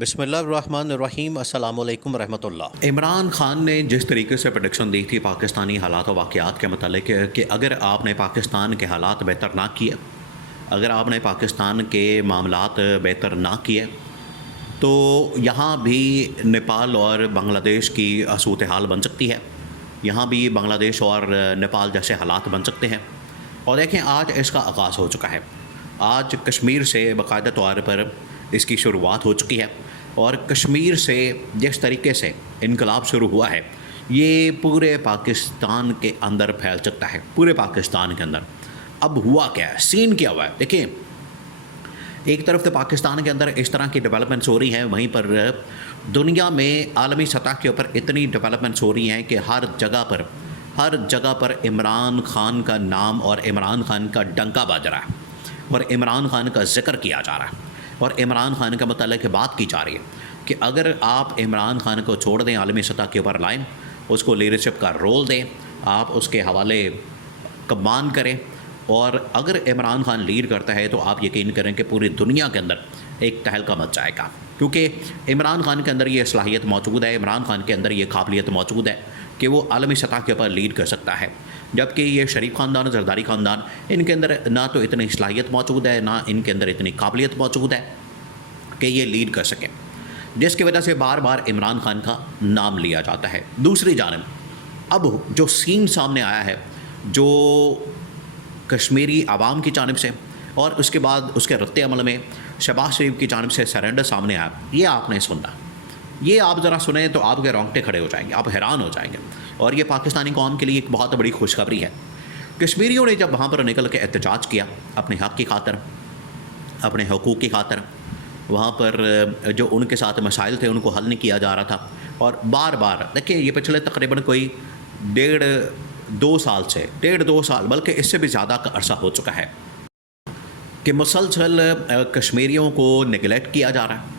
بسم اللہ الرحمن الرحیم، السلام علیکم ورحمۃ اللہ۔ عمران خان نے جس طریقے سے پریڈکشن دی تھی پاکستانی حالات و واقعات کے متعلق کہ اگر آپ نے پاکستان کے حالات بہتر نہ کیے، اگر آپ نے پاکستان کے معاملات بہتر نہ کیے تو یہاں بھی نیپال اور بنگلہ دیش کی صورتحال بن سکتی ہے، یہاں بھی بنگلہ دیش اور نیپال جیسے حالات بن سکتے ہیں۔ اور دیکھیں آج اس کا آغاز ہو چکا ہے، آج کشمیر سے باقاعدہ طور پر اس کی شروعات ہو چکی ہے، اور کشمیر سے جس طریقے سے انقلاب شروع ہوا ہے یہ پورے پاکستان کے اندر پھیل سکتا ہے، پورے پاکستان کے اندر۔ اب ہوا کیا ہے، سین کیا ہوا ہے؟ دیکھیں ایک طرف تو پاکستان کے اندر اس طرح کی ڈیولپمنٹس ہو رہی ہیں، وہیں پر دنیا میں عالمی سطح کے اوپر اتنی ڈیولپمنٹس ہو رہی ہیں کہ ہر جگہ پر عمران خان کا نام اور عمران خان کا ڈنکا بج رہا ہے، اور عمران خان کا ذکر کیا جا رہا ہے، اور عمران خان کا متعلق بات کی جا رہی ہے کہ اگر آپ عمران خان کو چھوڑ دیں، عالمی سطح کے اوپر لائیں، اس کو لیڈرشپ کا رول دیں، آپ اس کے حوالے کمان کریں، اور اگر عمران خان لیڈ کرتا ہے تو آپ یقین کریں کہ پوری دنیا کے اندر ایک تہلکہ مچ جائے گا، کیونکہ عمران خان کے اندر یہ صلاحیت موجود ہے، عمران خان کے اندر یہ قابلیت موجود ہے کہ وہ عالمی سطح کے اوپر لیڈ کر سکتا ہے، جبکہ یہ شریف خاندان، زرداری خاندان، ان کے اندر نہ تو اتنی صلاحیت موجود ہے، نہ ان کے اندر اتنی قابلیت موجود ہے کہ یہ لیڈ کر سکیں، جس کی وجہ سے بار بار عمران خان کا نام لیا جاتا ہے۔ دوسری جانب اب جو سین سامنے آیا ہے، جو کشمیری عوام کی جانب سے اور اس کے بعد اس کے رد عمل میں شہباز شریف کی جانب سے سرنڈر سامنے آیا، یہ آپ نے سننا، یہ آپ ذرا سنیں تو آپ کے رونگٹے کھڑے ہو جائیں گے، آپ حیران ہو جائیں گے، اور یہ پاکستانی قوم کے لیے ایک بہت بڑی خوشخبری ہے۔ کشمیریوں نے جب وہاں پر نکل کے احتجاج کیا اپنے حق کی خاطر، اپنے حقوق کی خاطر، وہاں پر جو ان کے ساتھ مسائل تھے ان کو حل نہیں کیا جا رہا تھا، اور بار بار دیکھیں یہ پچھلے تقریباً کوئی ڈیڑھ دو سال بلکہ اس سے بھی زیادہ کا عرصہ ہو چکا ہے کہ مسلسل کشمیریوں کو نگلیکٹ کیا جا رہا ہے،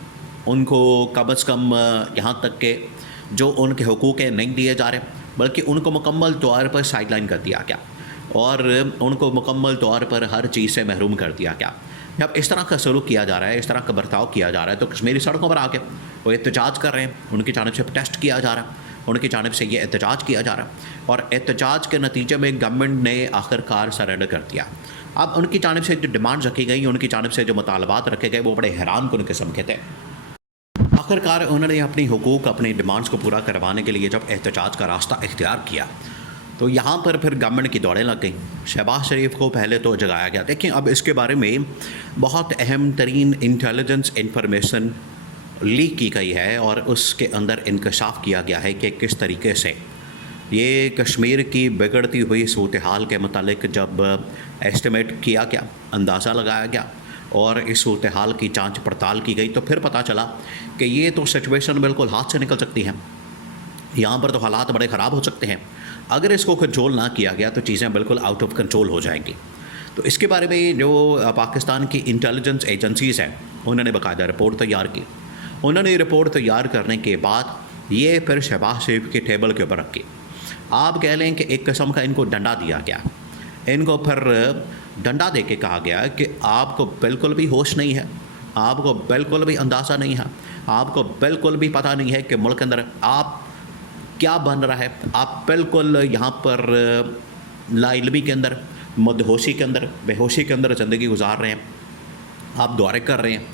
ان کو کم از کم یہاں تک کہ جو ان کے حقوق ہیں نہیں دیے جا رہے، بلکہ ان کو مکمل طور پر سائڈ لائن کر دیا گیا، اور ان کو مکمل طور پر ہر چیز سے محروم کر دیا گیا۔ جب اس طرح کا سلوک کیا جا رہا ہے، اس طرح کا برتاؤ کیا جا رہا ہے، تو کشمیری سڑکوں پر آ کے وہ احتجاج کر رہے ہیں، ان کی جانب سے پروٹیسٹ کیا جا رہا ہے، ان کی جانب سے یہ احتجاج کیا جا رہا ہے، اور احتجاج کے نتیجے میں گورنمنٹ نے آخرکار سرنڈر کر دیا۔ اب ان کی جانب سے جو ڈیمانڈز رکھی گئی، ان کی جانب سے جو مطالبات رکھے گئے وہ بڑے حیران کن قسم کے تھے۔ آخرکار انہوں نے اپنی حقوق، اپنی ڈیمانڈز کو پورا کروانے کے لیے جب احتجاج کا راستہ اختیار کیا تو یہاں پر پھر گورنمنٹ کی دوڑیں لگ گئیں، شہباز شریف کو پہلے تو جگایا گیا۔ دیکھیں اب اس کے بارے میں بہت اہم ترین انٹیلیجنس انفارمیشن لیک کی گئی ہے، اور اس کے اندر انکشاف کیا گیا ہے کہ کس طریقے سے یہ کشمیر کی بگڑتی ہوئی صورتحال کے متعلق جب ایسٹیمیٹ کیا گیا، اندازہ لگایا گیا، اور اس صورتحال کی جانچ پڑتال کی گئی، تو پھر پتہ چلا کہ یہ تو سچویشن بالکل ہاتھ سے نکل سکتی ہے، یہاں پر تو حالات بڑے خراب ہو سکتے ہیں، اگر اس کو کنٹرول نہ کیا گیا تو چیزیں بالکل آؤٹ آف کنٹرول ہو جائیں گی۔ تو اس کے بارے میں جو پاکستان کی انٹیلیجنس ایجنسیز ہیں انہوں نے باقاعدہ رپورٹ تیار کی، انہوں نے رپورٹ تیار کرنے کے بعد یہ پھر شہباز شریف کے ٹیبل کے اوپر رکھی۔ آپ کہہ لیں کہ ایک قسم کا ان کو ڈنڈا دیا گیا، ان کو پھر ڈنڈا دے کے کہا گیا کہ آپ کو بالکل بھی ہوش نہیں ہے، آپ کو بالکل بھی اندازہ نہیں ہے، آپ کو بالکل بھی پتہ نہیں ہے کہ ملک کے اندر آپ کیا بن رہا ہے، آپ بالکل یہاں پر لا علمی کے اندر، مدہوشی کے اندر، بے ہوشی کے اندر زندگی گزار رہے ہیں، آپ دورے کر رہے ہیں،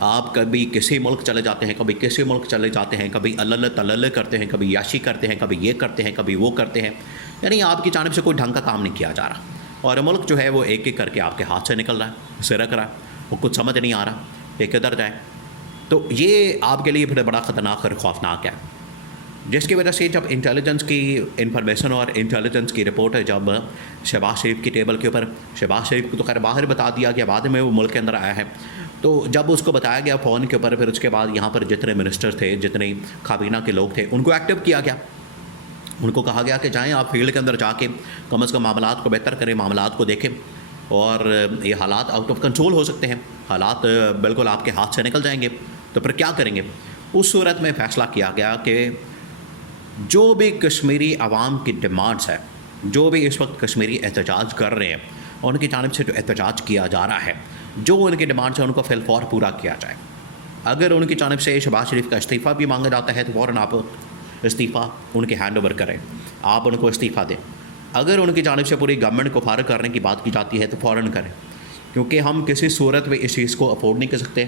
آپ کبھی کسی ملک چلے جاتے ہیں، کبھی کسی ملک چلے جاتے ہیں، کبھی اللہ تلل کرتے ہیں، کبھی یاشی کرتے ہیں، کبھی یہ کرتے ہیں، کبھی وہ کرتے ہیں، یعنی آپ کی جانب سے کوئی ڈھنگ کا کام نہیں کیا جا رہا، اور ملک جو ہے وہ ایک ایک کر کے آپ کے ہاتھ سے نکل رہا ہے، سرک رہا ہے، وہ کچھ سمجھ نہیں آ رہا کہ کدھر جائے۔ تو یہ آپ کے لیے پھر بڑا خطرناک اور خوفناک ہے، جس کی وجہ سے جب انٹیلیجنس کی انفارمیشن اور انٹیلیجنس کی رپورٹ ہے جب شہباز شریف کی ٹیبل کے اوپر، شہباز شریف کو تو خیر باہر بتا دیا گیا، بعد میں وہ ملک کے اندر آیا ہے، تو جب اس کو بتایا گیا فون کے اوپر، پھر اس کے بعد یہاں پر جتنے منسٹر تھے، جتنے کابینہ کے لوگ تھے، ان کو ایکٹیو کیا گیا، ان کو کہا گیا کہ جائیں آپ فیلڈ کے اندر جا کے کم از کم معاملات کو بہتر کریں، معاملات کو دیکھیں، اور یہ حالات آؤٹ آف کنٹرول ہو سکتے ہیں، حالات بالکل آپ کے ہاتھ سے نکل جائیں گے، تو پھر کیا کریں گے؟ اس صورت میں فیصلہ کیا گیا کہ جو بھی کشمیری عوام کی ڈیمانڈس ہے، جو بھی اس وقت کشمیری احتجاج کر رہے ہیں، ان کی جانب سے جو احتجاج کیا جا رہا ہے، جو ان کی ڈیمانڈس ہیں ان کو فی الفور پورا کیا جائے، اگر ان کی جانب سے شہباز شریف کا استعفیٰ بھی مانگا جاتا ہے تو فوراً آپ استعفیٰ ان کے ہینڈ اوور کریں، آپ ان کو استعفیٰ دیں۔ اگر ان کی جانب سے پوری گورنمنٹ کو فارغ کرنے کی بات کی جاتی ہے تو فوراً کریں، کیونکہ ہم کسی صورت میں اس چیز کو افورڈ نہیں کر سکتے،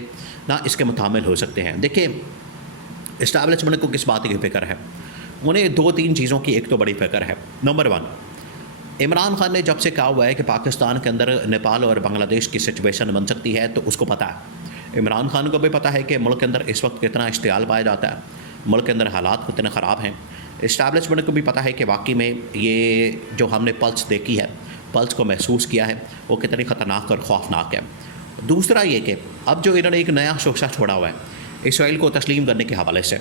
نہ اس کے متحمل ہو سکتے ہیں۔ دیکھیں اسٹیبلشمنٹ کو کس بات کی فکر ہے، انہیں 2-3 چیزوں کی ایک تو بڑی فکر ہے۔ نمبر 1، عمران خان نے جب سے کہا ہوا ہے کہ پاکستان کے اندر نیپال اور بنگلہ دیش کی سچویشن بن سکتی ہے تو اس کو پتہ ہے، عمران خان کو بھی پتہ ہے کہ ملک کے اندر اس وقت کتنا اشتعال پایا جاتا ہے، ملک کے اندر حالات کتنے خراب ہیں۔ اسٹیبلشمنٹ کو بھی پتہ ہے کہ واقعی میں یہ جو ہم نے پلس دیکھی ہے، پلس کو محسوس کیا ہے، وہ کتنی خطرناک اور خوفناک ہے۔ دوسرا یہ کہ اب جو انہوں نے ایک نیا شوشہ چھوڑا ہوا ہے اسرائیل کو تسلیم کرنے کے حوالے سے،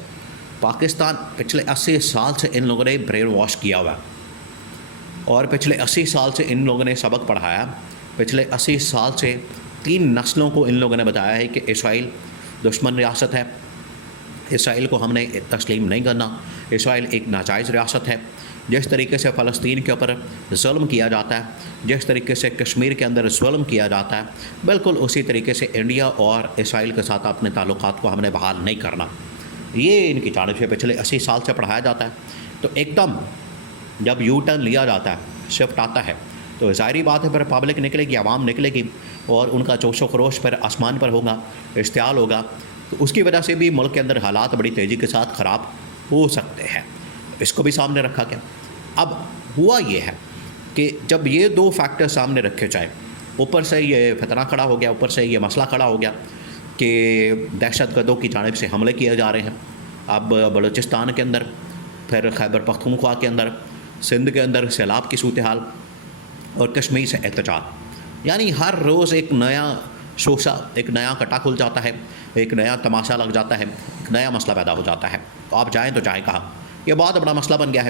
پاکستان پچھلے 80 سال سے ان لوگوں نے برین واش کیا ہوا ہے، اور پچھلے 80 سال سے ان لوگوں نے سبق پڑھایا، پچھلے 80 سال سے 3 نسلوں کو ان لوگوں نے بتایا ہے کہ اسرائیل دشمن ریاست ہے، اسرائیل کو ہم نے تسلیم نہیں کرنا، اسرائیل ایک ناجائز ریاست ہے۔ جس طریقے سے فلسطین کے اوپر ظلم کیا جاتا ہے، جس طریقے سے کشمیر کے اندر ظلم کیا جاتا ہے، بالکل اسی طریقے سے انڈیا اور اسرائیل کے ساتھ اپنے تعلقات کو ہم نے بحال نہیں کرنا، یہ ان کی جانب سے پچھلے 80 سال سے پڑھایا جاتا ہے۔ تو ایک دم جب یو ٹرن لیا جاتا ہے، شفٹ آتا ہے، تو ظاہری بات ہے پھر پبلک نکلے گی، عوام نکلے گی، اور ان کا جوش و خروش پھر آسمان پر ہوگا، اشتعال ہوگا، تو اس کی وجہ سے بھی ملک کے اندر حالات بڑی تیزی کے ساتھ خراب ہو سکتے ہیں۔ اس کو بھی سامنے رکھا گیا۔ اب ہوا یہ ہے کہ جب یہ 2 فیکٹر سامنے رکھے جائیں، اوپر سے یہ فتنہ کھڑا ہو گیا، اوپر سے یہ مسئلہ کھڑا ہو گیا کہ دہشت گردوں کی جانب سے حملے کیے جا رہے ہیں، اب بلوچستان کے اندر، پھر خیبر پختونخوا کے اندر، سندھ کے اندر سیلاب کی صورتحال، اور کشمیر سے احتجاج، یعنی ہر روز ایک نیا شوشہ، ایک نیا کٹا کھل جاتا ہے، ایک نیا تماشا لگ جاتا ہے، ایک نیا مسئلہ پیدا ہو جاتا ہے۔ تو آپ جائیں تو جائیں کہاں؟ یہ بہت بڑا مسئلہ بن گیا ہے،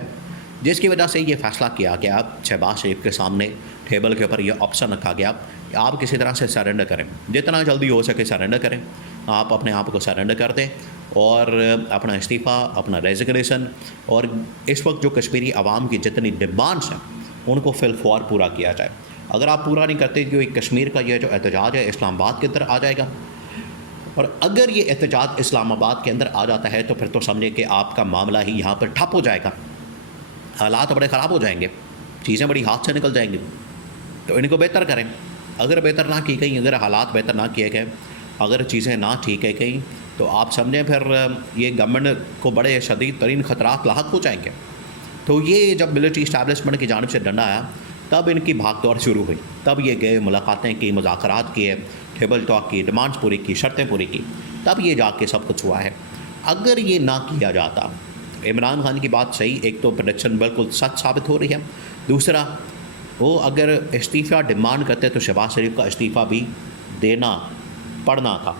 جس کی وجہ سے یہ فیصلہ کیا گیا، شہباز شریف کے سامنے ٹیبل کے اوپر یہ آپشن رکھا گیا کہ آپ کسی طرح سے سرنڈر کریں، جتنا جلدی ہو سکے سرنڈر کریں، آپ اپنے آپ کو سرنڈر کر دیں، اور اپنا استعفیٰ، اپنا ریزگنیشن، اور اس وقت جو کشمیری عوام کی جتنی ڈیمانڈس ہیں ان کو فی الفور پورا کیا جائے۔ اگر آپ پورا نہیں کرتے تو کشمیر کا یہ جو احتجاج ہے اسلام آباد کے اندر آ جائے گا، اور اگر یہ احتجاج اسلام آباد کے اندر آ جاتا ہے تو پھر تو سمجھے کہ آپ کا معاملہ ہی یہاں پر ٹھپ ہو جائے گا، حالات بڑے خراب ہو جائیں گے، چیزیں بڑی ہاتھ سے نکل جائیں گی۔ تو ان کو بہتر کریں، اگر بہتر نہ کی گئی، اگر حالات بہتر نہ کیے گئے، اگر چیزیں نہ ٹھیک ہے گئیں، تو آپ سمجھیں پھر یہ گورنمنٹ کو بڑے شدید ترین خطرات لاحق ہو جائیں گے۔ تو یہ جب ملٹری اسٹیبلشمنٹ کی جانب سے ڈنڈا آیا تب ان کی بھاگ دوڑ شروع ہوئی، تب یہ گئے، ملاقاتیں کی، مذاکرات کیے، ٹیبل ٹاک کی، ڈیمانڈس پوری کی، شرطیں پوری کی، تب یہ جا کے سب کچھ ہوا ہے۔ اگر یہ نہ کیا جاتا، عمران خان کی بات صحیح، ایک تو پروڈکشن بالکل سچ ثابت ہو رہی ہے، دوسرا وہ اگر استعفیٰ ڈیمانڈ کرتے تو شہباز شریف کا استعفیٰ بھی دینا پڑنا تھا۔